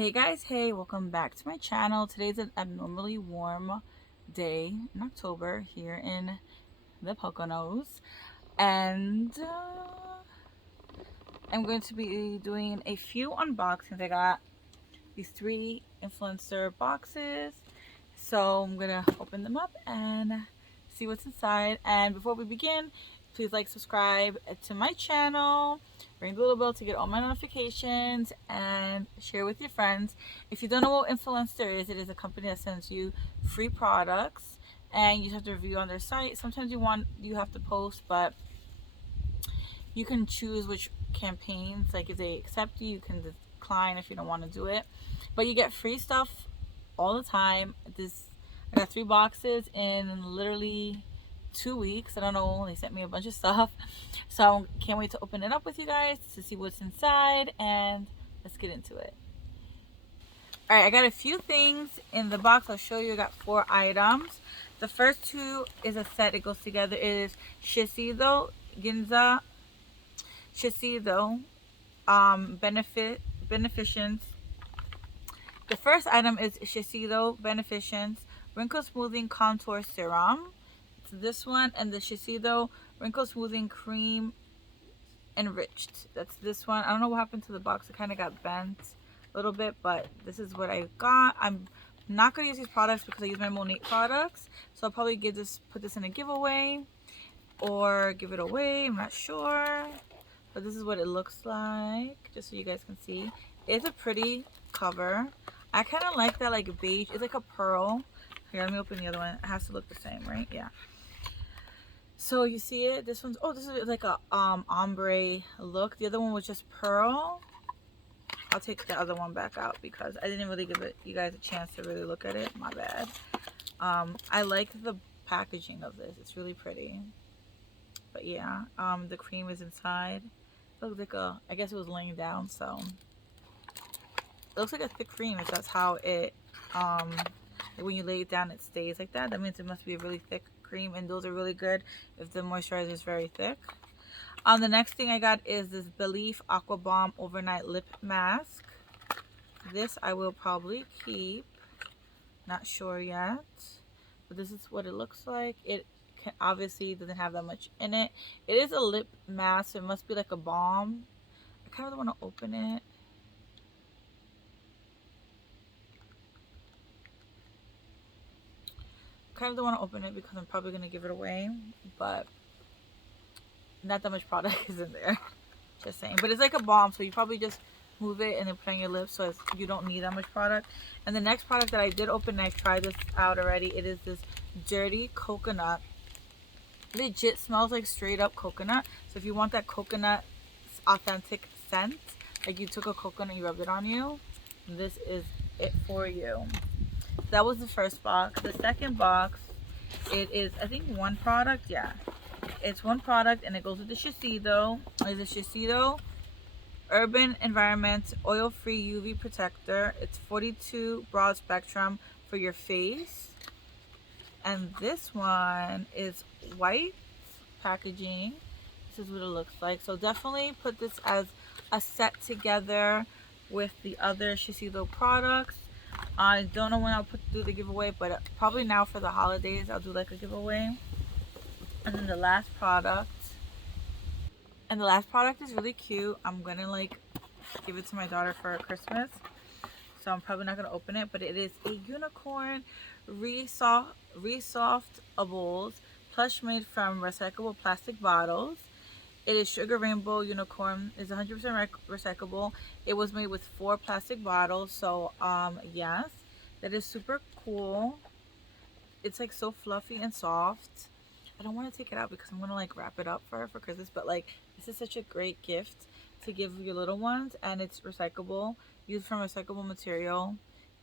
Hey guys, hey, welcome back to my channel. Today's an abnormally warm day in October here in the Poconos, and I'm going to be doing a few unboxings. I got these 3 influencer boxes, so I'm gonna open them up and see what's inside. And before we begin, please like, subscribe to my channel, ring the little bell to get all my notifications, and share with your friends. If you don't know what Influencer is, it is a company that sends you free products and you have to review on their site. Sometimes you have to post, but you can choose which campaigns, like if they accept you, you can decline if you don't want to do it, but you get free stuff all the time. I got 3 boxes in literally 2 weeks. I don't know, they sent me a bunch of stuff, so can't wait to open it up with you guys to see what's inside, and let's get into it. All right, I got a few things in the box. I'll show you. I got 4 items. The first 2 is a set. It goes together. It is Shiseido Ginza Shiseido Beneficence. The first item is Shiseido Beneficence Wrinkle Smoothing Contour Serum. It's this one, and the Shiseido Wrinkle Smoothing Cream Enriched. That's this one. I don't know what happened to the box. It kind of got bent a little bit, but this is what I got. I'm not going to use these products because I use my Monat products, so I'll probably put this in a giveaway or give it away. I'm not sure, but this is what it looks like, just so you guys can see. It's a pretty cover. I kind of like that, like beige. It's like a pearl. Here, let me open the other one. It has to look the same, right? Yeah. So you see it. This one's, oh, this is like a ombre look. The other one was just pearl. I'll take the other one back out because I didn't really give you guys a chance to really look at it. My bad. I like the packaging of this. It's really pretty. But yeah, the cream is inside. It looks like I guess it was laying down, so it looks like a thick cream. If that's how it, when you lay it down, it stays like that. That means it must be a really thick cream, and those are really good if the moisturizer is very thick. The next thing I got is this Belief Aqua Bomb Overnight Lip Mask. This I will probably keep. Not sure yet, but this is what it looks like. It obviously doesn't have that much in it. It is a lip mask, so it must be like a balm. I kind of want to open it. Kind of don't want to open it because I'm probably going to give it away, but not that much product is in there. Just saying. But it's like a balm, so you probably just move it and then put on your lips, so you don't need that much product. And the next product that I did open, and I've tried this out already, it is this Dirty Coconut. Legit smells like straight up coconut. So if you want that coconut authentic scent, like you took a coconut, you rubbed it on you, this is it for you. That was the first box. The second box, it is, I think, 1 product. Yeah, it's 1 product, and it goes with the Shiseido. It's a Shiseido Urban Environment Oil-Free UV Protector. It's 42 broad spectrum for your face. And this one is white packaging. This is what it looks like. So definitely put this as a set together with the other Shiseido products. I don't know when I'll do the giveaway, but probably now for the holidays I'll do like a giveaway. And then the last product. And the last product is really cute. I'm gonna like give it to my daughter for Christmas, so I'm probably not gonna open it, but it is a unicorn resoftables plush made from recyclable plastic bottles. It is Sugar Rainbow Unicorn. It's 100% recyclable. It was made with 4 plastic bottles, so yes, that is super cool. It's like so fluffy and soft. I don't want to take it out because I'm gonna like wrap it up for her for Christmas, but like this is such a great gift to give your little ones, and it's recyclable, used from recyclable material,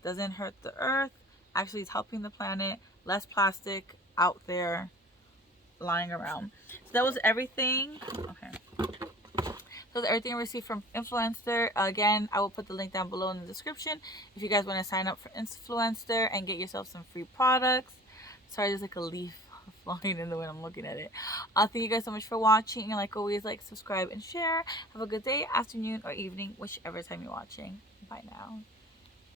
doesn't hurt the earth, actually it's helping the planet, less plastic out there lying around. So that was everything. Okay, so that's everything I received from Influenster. Again, I will put the link down below in the description if you guys want to sign up for Influenster and get yourself some free products. Sorry, there's like a leaf flying in the wind. I'm looking at it. Thank you guys so much for watching, and like always, like, subscribe, and share. Have a good day, afternoon, or evening, whichever time you're watching. Bye now.